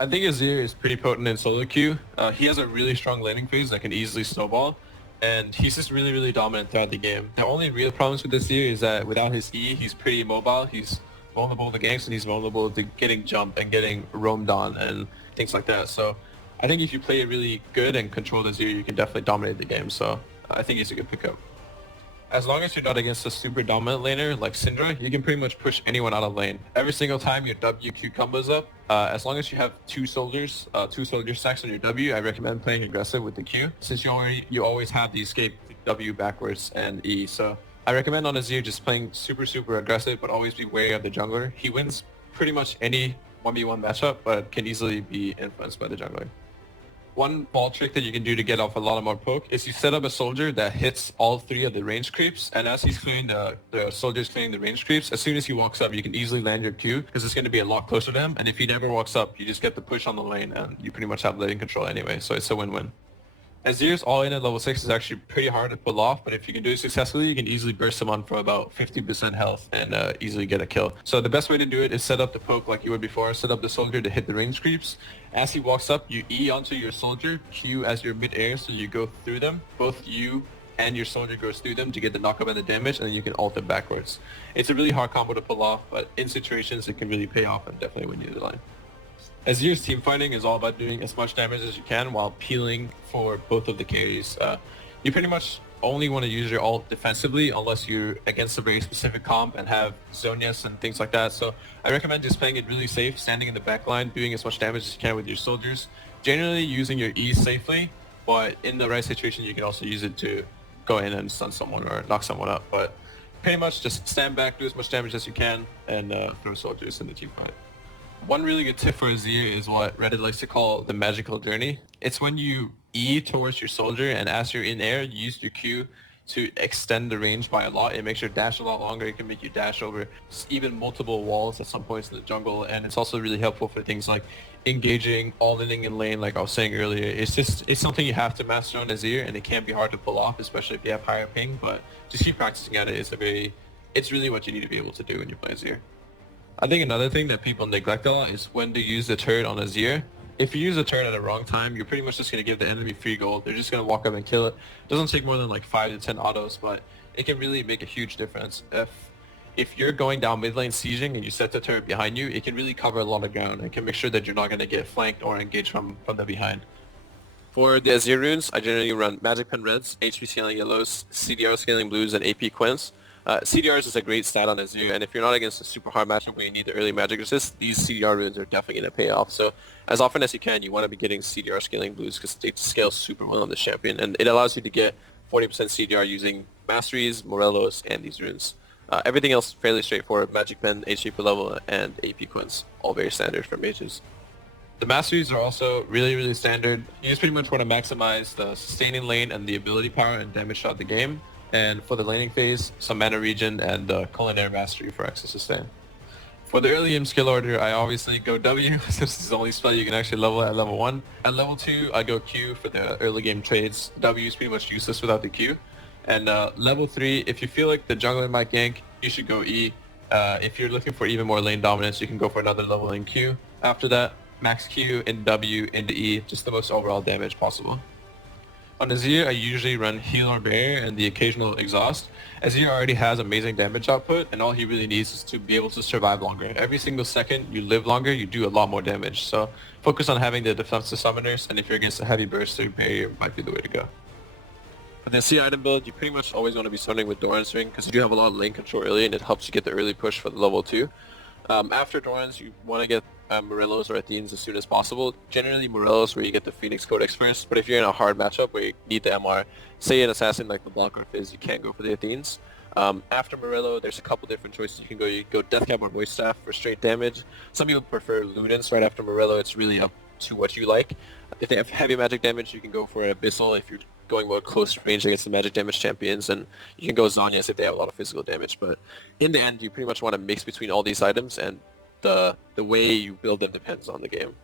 I think Azir is pretty potent in solo queue. He has a really strong laning phase that can easily snowball, and he's just really, really dominant throughout the game. The only real problems with Azir is that without his E, he's pretty mobile. He's vulnerable to ganks, and he's vulnerable to getting jumped and getting roamed on and things like that. So I think if you play it really good and control Azir, you can definitely dominate the game. So I think he's a good pickup. As long as you're not against a super dominant laner like Syndra, you can pretty much push anyone out of lane. Every single time your WQ combos up, as long as you have two soldier stacks on your W, I recommend playing aggressive with the Q, since you always have the escape W backwards and E. So I recommend on Azir just playing super aggressive, but always be wary of the jungler. He wins pretty much any 1v1 matchup, but can easily be influenced by the jungler. One ball trick that you can do to get off a lot more poke is you set up a soldier that hits all three of the range creeps, and as he's clearing the soldier's clearing the range creeps, as soon as he walks up, you can easily land your Q because it's going to be a lot closer to him, and if he never walks up, you just get the push on the lane, and you pretty much have lane control anyway, so it's a win-win. Azir's all-in at level 6 is actually pretty hard to pull off, but if you can do it successfully, you can easily burst him on for about 50% health and easily get a kill. So the best way to do it is set up the poke like you would before, set up the soldier to hit the range creeps. As he walks up, you E onto your soldier, Q as your mid-air, so you go through them. Both you and your soldier goes through them to get the knockup and the damage, and then you can ult them backwards. It's a really hard combo to pull off, but in situations it can really pay off and definitely win you the line. Azir's team fighting is all about doing as much damage as you can while peeling for both of the carries. You pretty much only want to use your ult defensively unless you're against a very specific comp and have Zonias and things like that. So I recommend just playing it really safe, standing in the back line, doing as much damage as you can with your soldiers. Generally using your E safely, but in the right situation you can also use it to go in and stun someone or knock someone up. But pretty much just stand back, do as much damage as you can, and throw soldiers in the team fight. One really good tip for Azir is what Reddit likes to call the magical journey. It's when you E towards your soldier, and as you're in air, you use your Q to extend the range by a lot. It makes your dash a lot longer. It can make you dash over even multiple walls at some points in the jungle, and it's also really helpful for things like engaging, all-inning in lane, like I was saying earlier. It's something you have to master on Azir, and it can be hard to pull off, especially if you have higher ping, but just keep practicing at it. It's really what you need to be able to do when you play Azir. I think another thing that people neglect a lot is when to use the turret on Azir. If you use a turret at the wrong time, you're pretty much just going to give the enemy free gold. They're just going to walk up and kill it. It doesn't take more than like 5 to 10 autos, but it can really make a huge difference. If you're going down mid lane sieging and you set the turret behind you, it can really cover a lot of ground and can make sure that you're not going to get flanked or engaged from the behind. For the Azir runes, I generally run Magic Pen Reds, HP Scaling Yellows, CDR Scaling Blues, and AP Quints. CDRs is a great stat on Azir, and if you're not against a super hard matchup where you need the early magic resist, these CDR runes are definitely going to pay off. So as often as you can, you want to be getting CDR Scaling Blues because they scale super well on this champion, and it allows you to get 40% CDR using Masteries, Morelos, and these runes. Everything else fairly straightforward: Magic Pen, HP per level, and AP Quints, all very standard for mages. The Masteries are also really standard. You just pretty much want to maximize the sustaining lane and the ability power and damage throughout the game. And for the laning phase, some mana regen and culinary mastery for extra sustain. For the early game skill order, I obviously go W, since it's the only spell you can actually level at level 1. At level 2, I go Q for the early game trades. W is pretty much useless without the Q. And level 3, if you feel like the jungler might gank, you should go E. If you're looking for even more lane dominance, you can go for another level in Q. After that, max Q in W into E, just the most overall damage possible. On Azir, I usually run Heal or Barrier and the occasional Exhaust. Azir already has amazing damage output, and all he really needs is to be able to survive longer. Every single second you live longer, you do a lot more damage. So focus on having the defensive summoners, and if you're against a heavy burster, Barrier might be the way to go. For the C item build, you pretty much always want to be summoning with Doran's Ring, because you do have a lot of lane control early, and it helps you get the early push for the level 2. After Doran's, you want to get Morelos or Athenes as soon as possible. Generally Morelos where you get the Phoenix Codex first, but if you're in a hard matchup where you need the MR, say an assassin like the Block or Fizz, you can't go for the Athenes. After Morello, there's a couple different choices you can go. You can go Deathcap or Voice Staff for straight damage. Some people prefer Ludens right after Morello. It's really up to what you like. If they have heavy magic damage, you can go for Abyssal if you're going more close range against the magic damage champions, and you can go Zonias if they have a lot of physical damage. But in the end, you pretty much want to mix between all these items, and the way you build them depends on the game.